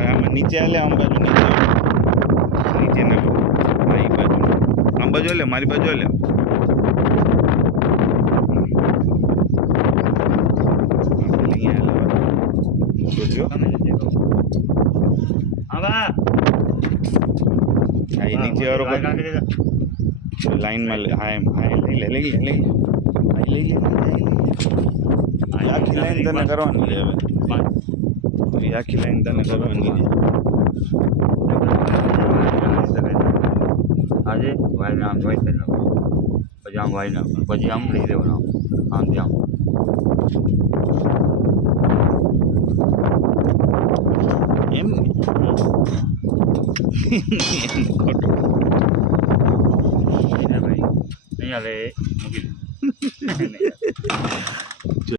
આમાં નીચે હાલે આમ બાજુ નીચે ના આ બાજુ આમ બાજુ હાલે મારી બાજુ હાલે નીચે વાળો લાઈનમાં હા એમ હા લઈ આખી લાઈન તને કરવાની છે હવે આખી લાઈન તને કરવાની છે આજે ભાઈને આમ ભાઈ કરી નાખો પછી આમ ભાઈ નાખો પછી આમ લઈ દેવાનો આમથી આમ એમ ખોટું ભાઈ નહીં હાલે મૂકી દે